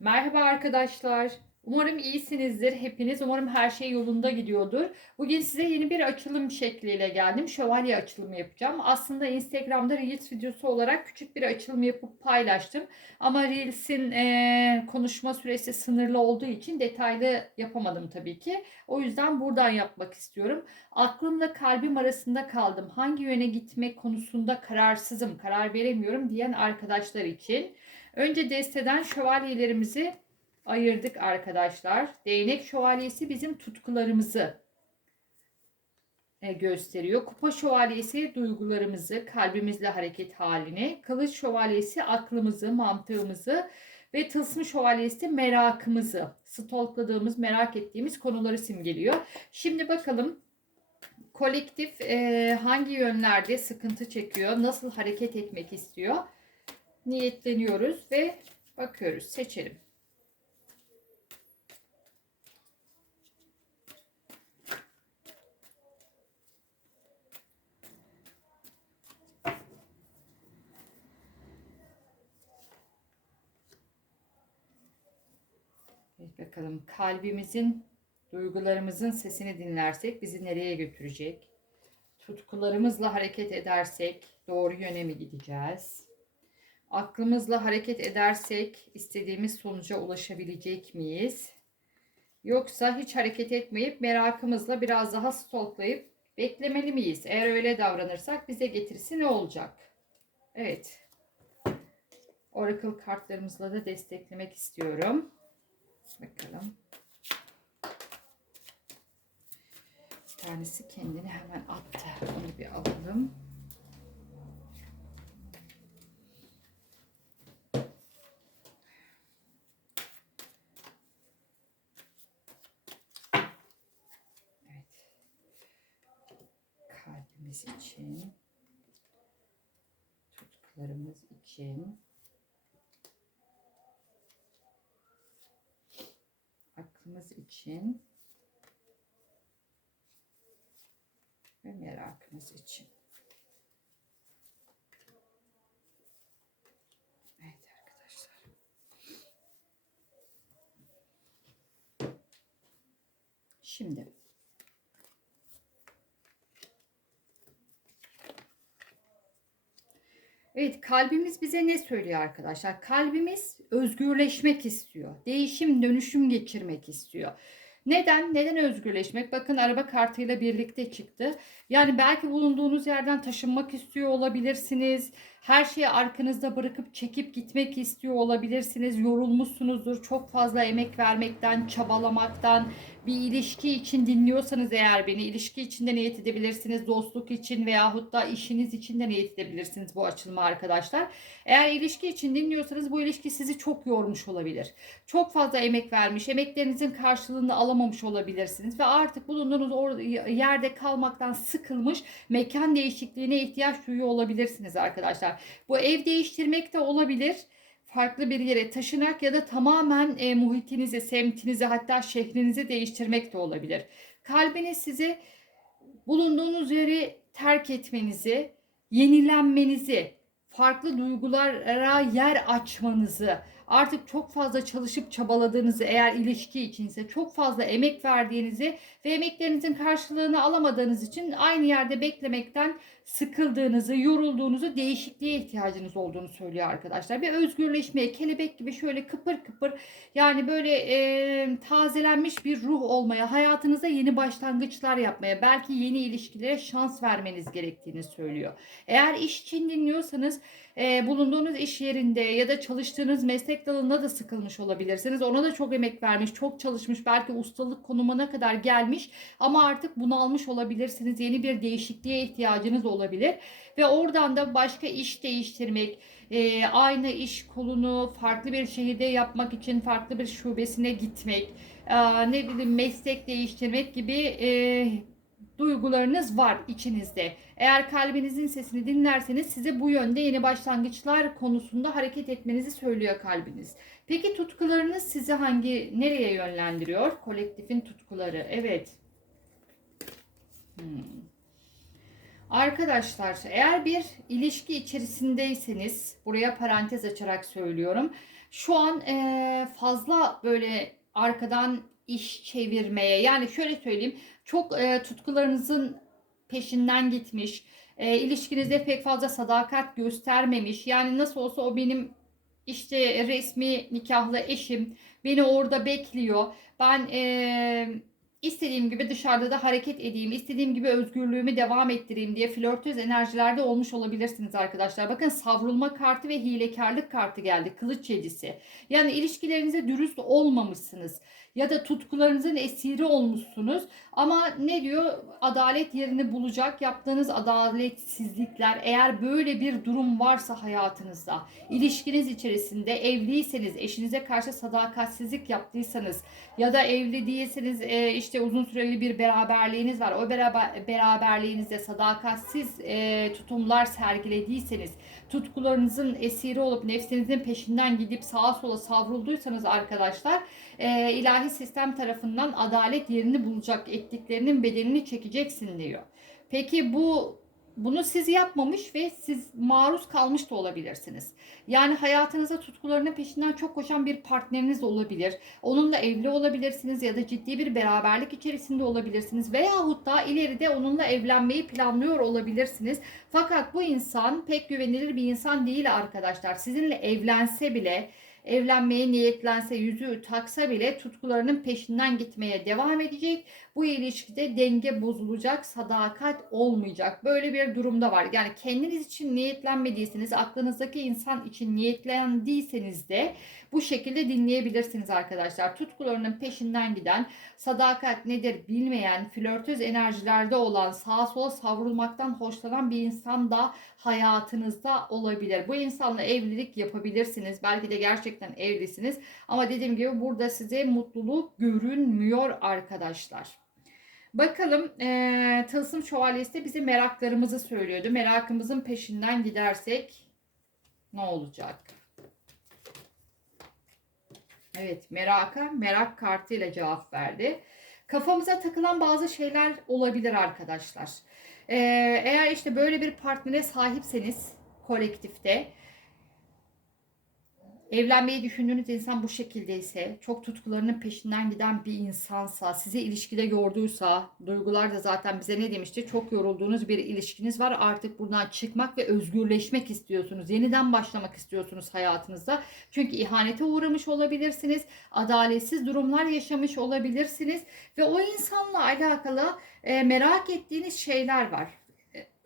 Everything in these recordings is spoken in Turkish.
Merhaba arkadaşlar. Umarım iyisinizdir hepiniz. Umarım her şey yolunda gidiyordur. Bugün size yeni bir açılım şekliyle geldim. Şövalye açılımı yapacağım. Aslında Instagram'da Reels videosu olarak küçük bir açılım yapıp paylaştım. Ama Reels'in eee, konuşma süresi sınırlı olduğu için detaylı yapamadım tabii ki. O yüzden buradan yapmak istiyorum. Aklımla kalbim arasında kaldım. Hangi yöne gitmek konusunda kararsızım, karar veremiyorum diyen arkadaşlar için. Önce desteden şövalyelerimizi ayırdık arkadaşlar. Değnek şövalyesi bizim tutkularımızı e, gösteriyor. Kupa şövalyesi duygularımızı, kalbimizle hareket halini. Kılıç şövalyesi aklımızı, mantığımızı ve tılsım şövalyesi merakımızı, stalkladığımız, merak ettiğimiz konuları simgeliyor. Şimdi bakalım kolektif e, hangi yönlerde sıkıntı çekiyor, nasıl hareket etmek istiyor? Niyetleniyoruz ve bakıyoruz, seçelim. Evet bakalım kalbimizin, duygularımızın sesini dinlersek bizi nereye götürecek? Tutkularımızla hareket edersek doğru yöne mi gideceğiz? Aklımızla hareket edersek istediğimiz sonuca ulaşabilecek miyiz? Yoksa hiç hareket etmeyip merakımızla biraz daha stalklayıp beklemeli miyiz? Eğer öyle davranırsak bize getirisi ne olacak? Evet. Oracle kartlarımızla da desteklemek istiyorum. Bakalım. Bir tanesi kendini hemen attı. Onu bir alalım. Evet. Kalbimiz için, tutkularımız için, aklımız için ve merakımız için. Evet arkadaşlar. Şimdi Evet kalbimiz bize ne söylüyor arkadaşlar? Kalbimiz özgürleşmek istiyor. Değişim, dönüşüm geçirmek istiyor. Neden? Neden özgürleşmek? Bakın araba kartıyla birlikte çıktı. Yani belki bulunduğunuz yerden taşınmak istiyor olabilirsiniz. Her şeyi arkanızda bırakıp çekip gitmek istiyor olabilirsiniz. Yorulmuşsunuzdur. Çok fazla emek vermekten, çabalamaktan, bir ilişki için dinliyorsanız eğer beni ilişki için de niyet edebilirsiniz. Dostluk için veyahut da işiniz için de niyet edebilirsiniz bu açılımı arkadaşlar. Eğer ilişki için dinliyorsanız bu ilişki sizi çok yormuş olabilir. Çok fazla emek vermiş, emeklerinizin karşılığını alamamış olabilirsiniz ve artık bulunduğunuz or- yerde kalmaktan sıkılmış, mekan değişikliğine ihtiyaç duyuyor olabilirsiniz arkadaşlar. Bu ev değiştirmek de olabilir farklı bir yere taşınak ya da tamamen e, muhitinizi, semtinizi hatta şehrinizi değiştirmek de olabilir. Kalbiniz sizi bulunduğunuz yeri terk etmenizi, yenilenmenizi, farklı duygulara yer açmanızı, artık çok fazla çalışıp çabaladığınızı eğer ilişki içinse çok fazla emek verdiğinizi ve emeklerinizin karşılığını alamadığınız için aynı yerde beklemekten sıkıldığınızı, yorulduğunuzu, değişikliğe ihtiyacınız olduğunu söylüyor arkadaşlar. Bir özgürleşmeye, kelebek gibi şöyle kıpır kıpır yani böyle e, tazelenmiş bir ruh olmaya, hayatınıza yeni başlangıçlar yapmaya, belki yeni ilişkilere şans vermeniz gerektiğini söylüyor. Eğer iş için dinliyorsanız e, bulunduğunuz iş yerinde ya da çalıştığınız meslek dalında da sıkılmış olabilirsiniz. Ona da çok emek vermiş, çok çalışmış, belki ustalık konumuna kadar gelmiş ama artık bunalmış olabilirsiniz. Yeni bir değişikliğe ihtiyacınız olabilir ve oradan da başka iş değiştirmek, e, aynı iş kolunu farklı bir şehirde yapmak için farklı bir şubesine gitmek, e, ne bileyim meslek değiştirmek gibi e, duygularınız var içinizde. Eğer kalbinizin sesini dinlerseniz size bu yönde yeni başlangıçlar konusunda hareket etmenizi söylüyor kalbiniz. Peki tutkularınız sizi hangi nereye yönlendiriyor? Kolektifin tutkuları. Evet. Hmm. Arkadaşlar eğer bir ilişki içerisindeyseniz buraya parantez açarak söylüyorum. Şu an eee, fazla böyle arkadan iş çevirmeye yani şöyle söyleyeyim çok eee, tutkularınızın peşinden gitmiş. eee, ilişkinizde pek fazla sadakat göstermemiş. Yani nasıl olsa o benim işte resmi nikahlı eşim beni orada bekliyor. Ben eee, istediğim gibi dışarıda da hareket edeyim, istediğim gibi özgürlüğümü devam ettireyim diye flörtöz enerjilerde olmuş olabilirsiniz arkadaşlar. Bakın savrulma kartı ve hilekarlık kartı geldi. Kılıç yedisi. Yani ilişkilerinize dürüst olmamışsınız ya da tutkularınızın esiri olmuşsunuz. Ama ne diyor? Adalet yerini bulacak. Yaptığınız adaletsizlikler eğer böyle bir durum varsa hayatınızda, ilişkiniz içerisinde evliyseniz, eşinize karşı sadakatsizlik yaptıysanız ya da evli değilseniz e, işte uzun süreli bir beraberliğiniz var. O beraber, beraberliğinizde sadakatsiz e, tutumlar sergilediyseniz, tutkularınızın esiri olup nefsinizin peşinden gidip sağa sola savrulduysanız arkadaşlar e, ilahi sistem tarafından adalet yerini bulacak ettiklerinin bedelini çekeceksin diyor. Peki bu bunu siz yapmamış ve siz maruz kalmış da olabilirsiniz. Yani hayatınızda tutkularının peşinden çok koşan bir partneriniz olabilir. Onunla evli olabilirsiniz ya da ciddi bir beraberlik içerisinde olabilirsiniz. Veyahut da ileride onunla evlenmeyi planlıyor olabilirsiniz. Fakat bu insan pek güvenilir bir insan değil arkadaşlar. Sizinle evlense bile evlenmeye niyetlense, yüzüğü taksa bile tutkularının peşinden gitmeye devam edecek. Bu ilişkide denge bozulacak, sadakat olmayacak. Böyle bir durumda var. Yani kendiniz için niyetlenmediyseniz, aklınızdaki insan için niyetlendiyseniz de bu şekilde dinleyebilirsiniz arkadaşlar. Tutkularının peşinden giden, sadakat nedir bilmeyen, flörtöz enerjilerde olan, sağa sola savrulmaktan hoşlanan bir insan da hayatınızda olabilir. Bu insanla evlilik yapabilirsiniz. Belki de gerçekten evlisiniz. Ama dediğim gibi burada size mutluluk görünmüyor arkadaşlar. Bakalım e, Tılsım Şövalyesi de bize meraklarımızı söylüyordu. Merakımızın peşinden gidersek ne olacak? Evet meraka merak kartıyla cevap verdi. Kafamıza takılan bazı şeyler olabilir arkadaşlar. Eğer işte böyle bir partnere sahipseniz kolektifte Evlenmeyi düşündüğünüz insan bu şekildeyse, çok tutkularının peşinden giden bir insansa, sizi ilişkide yorduysa, duygular da zaten bize ne demişti? Çok yorulduğunuz bir ilişkiniz var. Artık buradan çıkmak ve özgürleşmek istiyorsunuz. Yeniden başlamak istiyorsunuz hayatınızda. Çünkü ihanete uğramış olabilirsiniz. Adaletsiz durumlar yaşamış olabilirsiniz. Ve o insanla alakalı e, merak ettiğiniz şeyler var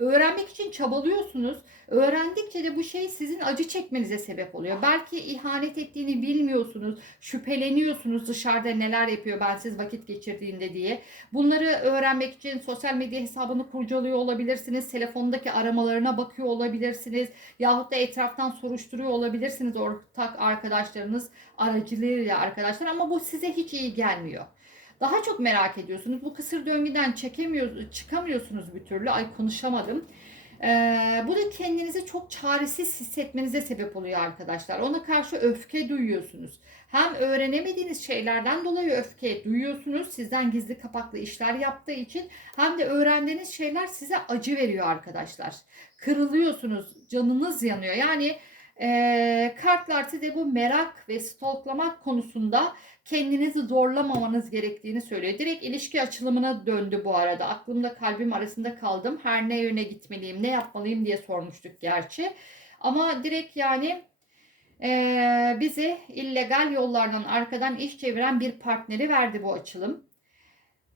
öğrenmek için çabalıyorsunuz. Öğrendikçe de bu şey sizin acı çekmenize sebep oluyor. Belki ihanet ettiğini bilmiyorsunuz, şüpheleniyorsunuz dışarıda neler yapıyor bensiz vakit geçirdiğinde diye. Bunları öğrenmek için sosyal medya hesabını kurcalıyor olabilirsiniz. Telefondaki aramalarına bakıyor olabilirsiniz. Yahut da etraftan soruşturuyor olabilirsiniz ortak arkadaşlarınız aracılığıyla arkadaşlar. Ama bu size hiç iyi gelmiyor. Daha çok merak ediyorsunuz. Bu kısır döngüden çekemiyorsunuz, çıkamıyorsunuz bir türlü. Ay konuşamadım. Ee, bu da kendinizi çok çaresiz hissetmenize sebep oluyor arkadaşlar. Ona karşı öfke duyuyorsunuz. Hem öğrenemediğiniz şeylerden dolayı öfke duyuyorsunuz. Sizden gizli kapaklı işler yaptığı için hem de öğrendiğiniz şeyler size acı veriyor arkadaşlar. Kırılıyorsunuz, canınız yanıyor. Yani e, kartlar size bu merak ve stalklamak konusunda kendinizi zorlamamanız gerektiğini söylüyor. Direkt ilişki açılımına döndü bu arada. Aklımda kalbim arasında kaldım. Her ne yöne gitmeliyim, ne yapmalıyım diye sormuştuk gerçi. Ama direkt yani e, bizi illegal yollardan arkadan iş çeviren bir partneri verdi bu açılım.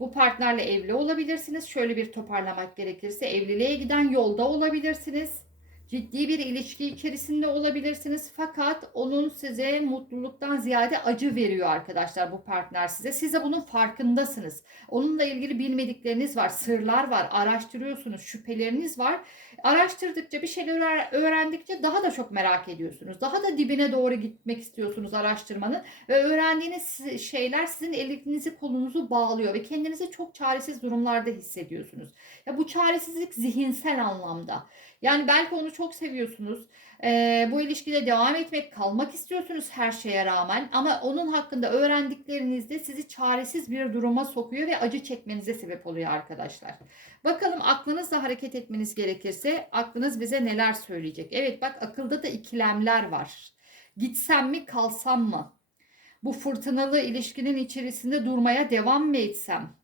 Bu partnerle evli olabilirsiniz. Şöyle bir toparlamak gerekirse evliliğe giden yolda olabilirsiniz ciddi bir ilişki içerisinde olabilirsiniz. Fakat onun size mutluluktan ziyade acı veriyor arkadaşlar bu partner size. Siz de bunun farkındasınız. Onunla ilgili bilmedikleriniz var, sırlar var, araştırıyorsunuz, şüpheleriniz var. Araştırdıkça, bir şeyler öğrendikçe daha da çok merak ediyorsunuz. Daha da dibine doğru gitmek istiyorsunuz araştırmanın ve öğrendiğiniz şeyler sizin elinizi kolunuzu bağlıyor ve kendinizi çok çaresiz durumlarda hissediyorsunuz. Ya bu çaresizlik zihinsel anlamda. Yani belki onu çok seviyorsunuz. Ee, bu ilişkide devam etmek, kalmak istiyorsunuz her şeye rağmen. Ama onun hakkında öğrendikleriniz de sizi çaresiz bir duruma sokuyor ve acı çekmenize sebep oluyor arkadaşlar. Bakalım aklınızla hareket etmeniz gerekirse aklınız bize neler söyleyecek? Evet bak akılda da ikilemler var. Gitsem mi kalsam mı? Bu fırtınalı ilişkinin içerisinde durmaya devam mı etsem?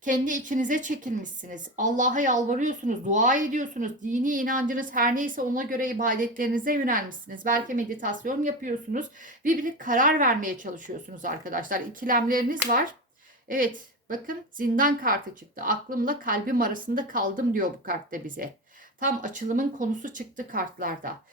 Kendi içinize çekilmişsiniz. Allah'a yalvarıyorsunuz, dua ediyorsunuz. Dini inancınız her neyse ona göre ibadetlerinize yönelmişsiniz. Belki meditasyon yapıyorsunuz ve bir karar vermeye çalışıyorsunuz arkadaşlar. İkilemleriniz var. Evet, bakın zindan kartı çıktı. Aklımla kalbim arasında kaldım diyor bu kartta bize. Tam açılımın konusu çıktı kartlarda.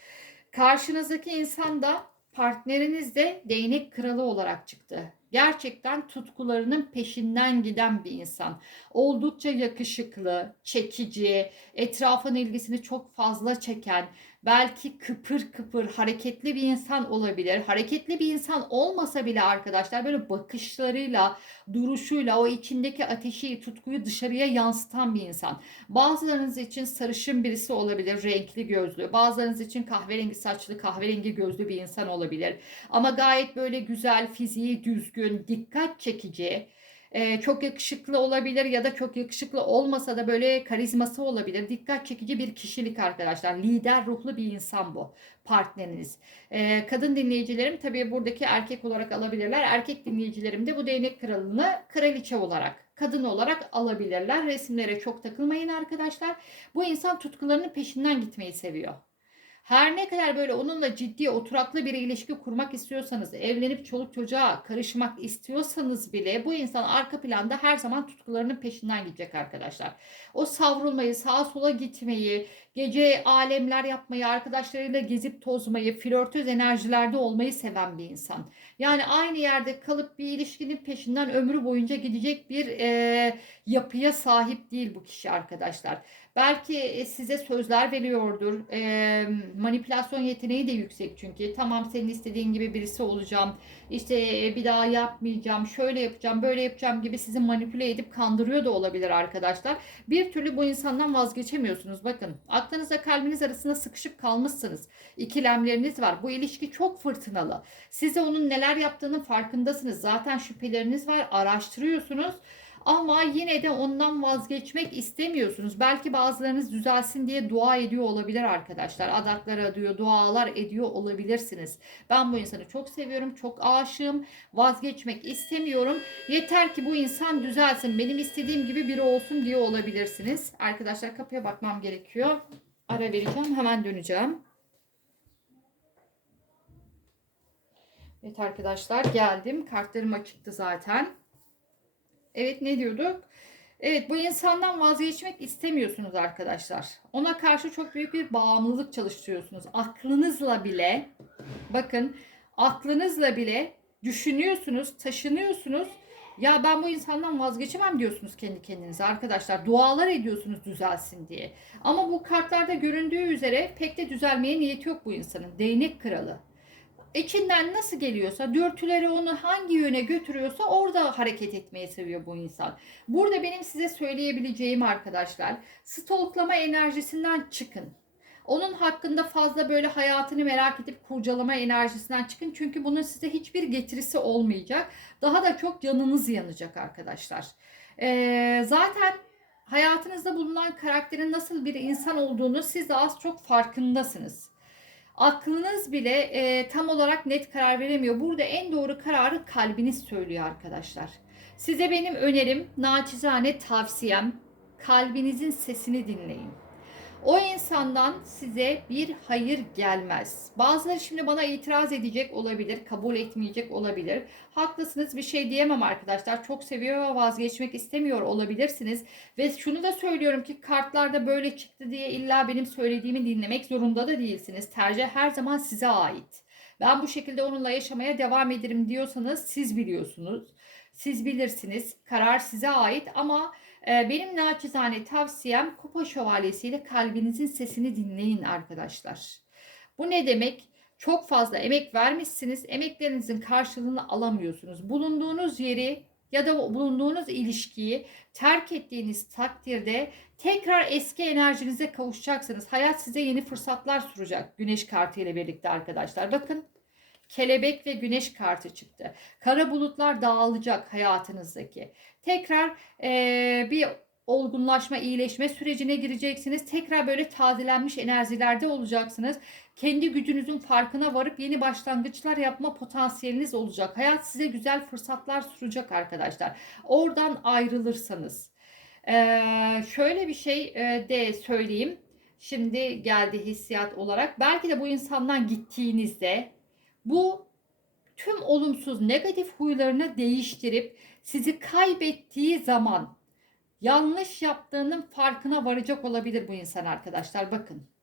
Karşınızdaki insan da partneriniz de değnek kralı olarak çıktı. Gerçekten tutkularının peşinden giden bir insan. Oldukça yakışıklı, çekici, etrafın ilgisini çok fazla çeken, belki kıpır kıpır hareketli bir insan olabilir. Hareketli bir insan olmasa bile arkadaşlar böyle bakışlarıyla, duruşuyla o içindeki ateşi, tutkuyu dışarıya yansıtan bir insan. Bazılarınız için sarışın birisi olabilir, renkli gözlü. Bazılarınız için kahverengi saçlı, kahverengi gözlü bir insan olabilir. Ama gayet böyle güzel, fiziği düzgün, dikkat çekici, ee, çok yakışıklı olabilir ya da çok yakışıklı olmasa da böyle karizması olabilir. Dikkat çekici bir kişilik arkadaşlar. Lider ruhlu bir insan bu partneriniz. Ee, kadın dinleyicilerim tabii buradaki erkek olarak alabilirler. Erkek dinleyicilerim de bu değnek kralını kraliçe olarak kadın olarak alabilirler. Resimlere çok takılmayın arkadaşlar. Bu insan tutkularının peşinden gitmeyi seviyor. Her ne kadar böyle onunla ciddi oturaklı bir ilişki kurmak istiyorsanız, evlenip çoluk çocuğa karışmak istiyorsanız bile bu insan arka planda her zaman tutkularının peşinden gidecek arkadaşlar. O savrulmayı, sağa sola gitmeyi, gece alemler yapmayı, arkadaşlarıyla gezip tozmayı, flörtöz enerjilerde olmayı seven bir insan. Yani aynı yerde kalıp bir ilişkinin peşinden ömrü boyunca gidecek bir e, yapıya sahip değil bu kişi arkadaşlar. Belki e, size sözler veriyordur. E, manipülasyon yeteneği de yüksek çünkü. Tamam senin istediğin gibi birisi olacağım. İşte e, bir daha yapmayacağım. Şöyle yapacağım, böyle yapacağım gibi sizi manipüle edip kandırıyor da olabilir arkadaşlar. Bir türlü bu insandan vazgeçemiyorsunuz. Bakın aklınızla kalbiniz arasında sıkışıp kalmışsınız. İkilemleriniz var. Bu ilişki çok fırtınalı. Size onun neler yaptığının farkındasınız. Zaten şüpheleriniz var. Araştırıyorsunuz. Ama yine de ondan vazgeçmek istemiyorsunuz. Belki bazılarınız düzelsin diye dua ediyor olabilir arkadaşlar. Adaklar adıyor, dualar ediyor olabilirsiniz. Ben bu insanı çok seviyorum, çok aşığım. Vazgeçmek istemiyorum. Yeter ki bu insan düzelsin, benim istediğim gibi biri olsun diye olabilirsiniz. Arkadaşlar kapıya bakmam gerekiyor. Ara vereceğim, hemen döneceğim. Evet arkadaşlar geldim. Kartlarım açıktı zaten. Evet ne diyorduk? Evet bu insandan vazgeçmek istemiyorsunuz arkadaşlar. Ona karşı çok büyük bir bağımlılık çalıştırıyorsunuz. Aklınızla bile bakın aklınızla bile düşünüyorsunuz, taşınıyorsunuz. Ya ben bu insandan vazgeçemem diyorsunuz kendi kendinize arkadaşlar. Dualar ediyorsunuz düzelsin diye. Ama bu kartlarda göründüğü üzere pek de düzelmeye niyeti yok bu insanın. Değnek kralı içinden nasıl geliyorsa, dürtüleri onu hangi yöne götürüyorsa orada hareket etmeyi seviyor bu insan. Burada benim size söyleyebileceğim arkadaşlar, stalklama enerjisinden çıkın. Onun hakkında fazla böyle hayatını merak edip kurcalama enerjisinden çıkın. Çünkü bunun size hiçbir getirisi olmayacak. Daha da çok yanınız yanacak arkadaşlar. Ee, zaten hayatınızda bulunan karakterin nasıl bir insan olduğunu siz de az çok farkındasınız. Aklınız bile e, tam olarak net karar veremiyor. Burada en doğru kararı kalbiniz söylüyor arkadaşlar. Size benim önerim, naçizane tavsiyem kalbinizin sesini dinleyin. O insandan size bir hayır gelmez. Bazıları şimdi bana itiraz edecek olabilir, kabul etmeyecek olabilir. Haklısınız bir şey diyemem arkadaşlar. Çok seviyor ve vazgeçmek istemiyor olabilirsiniz. Ve şunu da söylüyorum ki kartlarda böyle çıktı diye illa benim söylediğimi dinlemek zorunda da değilsiniz. Tercih her zaman size ait. Ben bu şekilde onunla yaşamaya devam ederim diyorsanız siz biliyorsunuz. Siz bilirsiniz. Karar size ait ama benim naçizane tavsiyem Kupa Şövalyesi ile kalbinizin sesini dinleyin arkadaşlar. Bu ne demek? Çok fazla emek vermişsiniz. Emeklerinizin karşılığını alamıyorsunuz. Bulunduğunuz yeri ya da bulunduğunuz ilişkiyi terk ettiğiniz takdirde tekrar eski enerjinize kavuşacaksınız. Hayat size yeni fırsatlar sunacak güneş kartı ile birlikte arkadaşlar. Bakın kelebek ve güneş kartı çıktı. Kara bulutlar dağılacak hayatınızdaki. Tekrar eee, bir olgunlaşma, iyileşme sürecine gireceksiniz. Tekrar böyle tazelenmiş enerjilerde olacaksınız. Kendi gücünüzün farkına varıp yeni başlangıçlar yapma potansiyeliniz olacak. Hayat size güzel fırsatlar sunacak arkadaşlar. Oradan ayrılırsanız. Ee, şöyle bir şey e, de söyleyeyim. Şimdi geldi hissiyat olarak. Belki de bu insandan gittiğinizde bu tüm olumsuz negatif huylarını değiştirip sizi kaybettiği zaman yanlış yaptığının farkına varacak olabilir bu insan arkadaşlar. Bakın.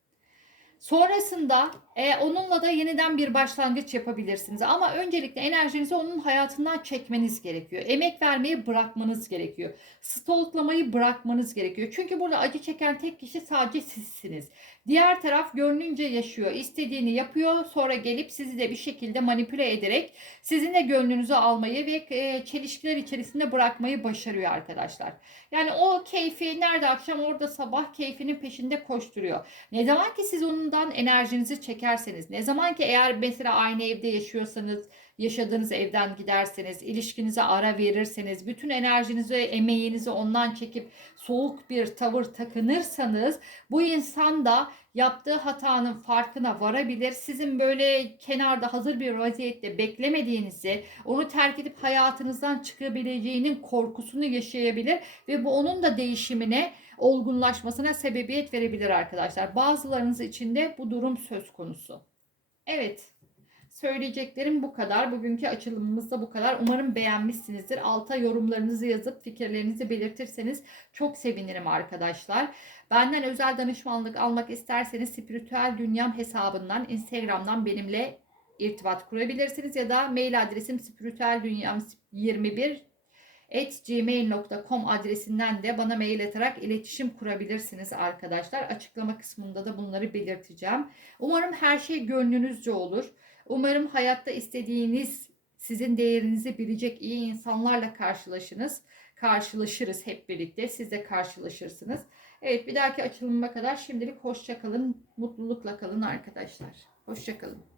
Sonrasında e, onunla da yeniden bir başlangıç yapabilirsiniz. Ama öncelikle enerjinizi onun hayatından çekmeniz gerekiyor. Emek vermeyi bırakmanız gerekiyor. Stalklamayı bırakmanız gerekiyor. Çünkü burada acı çeken tek kişi sadece sizsiniz. Diğer taraf gönlünce yaşıyor. istediğini yapıyor. Sonra gelip sizi de bir şekilde manipüle ederek sizin de gönlünüzü almayı ve e, çelişkiler içerisinde bırakmayı başarıyor arkadaşlar. Yani o keyfi nerede akşam orada sabah keyfinin peşinde koşturuyor. Ne zaman ki siz ondan enerjinizi çekerseniz, ne zaman ki eğer mesela aynı evde yaşıyorsanız, yaşadığınız evden giderseniz, ilişkinize ara verirseniz, bütün enerjinizi, emeğinizi ondan çekip soğuk bir tavır takınırsanız bu insan da yaptığı hatanın farkına varabilir. Sizin böyle kenarda hazır bir vaziyette beklemediğinizi, onu terk edip hayatınızdan çıkabileceğinin korkusunu yaşayabilir ve bu onun da değişimine, olgunlaşmasına sebebiyet verebilir arkadaşlar. Bazılarınız için de bu durum söz konusu. Evet. Söyleyeceklerim bu kadar. Bugünkü açılımımız da bu kadar. Umarım beğenmişsinizdir. Alta yorumlarınızı yazıp fikirlerinizi belirtirseniz çok sevinirim arkadaşlar. Benden özel danışmanlık almak isterseniz spiritüel dünyam hesabından Instagram'dan benimle irtibat kurabilirsiniz ya da mail adresim spiritüeldunyam21 gmail.com adresinden de bana mail atarak iletişim kurabilirsiniz arkadaşlar. Açıklama kısmında da bunları belirteceğim. Umarım her şey gönlünüzce olur. Umarım hayatta istediğiniz sizin değerinizi bilecek iyi insanlarla karşılaşınız. Karşılaşırız hep birlikte. Siz de karşılaşırsınız. Evet bir dahaki açılımıma kadar şimdilik hoşça kalın. Mutlulukla kalın arkadaşlar. Hoşça kalın.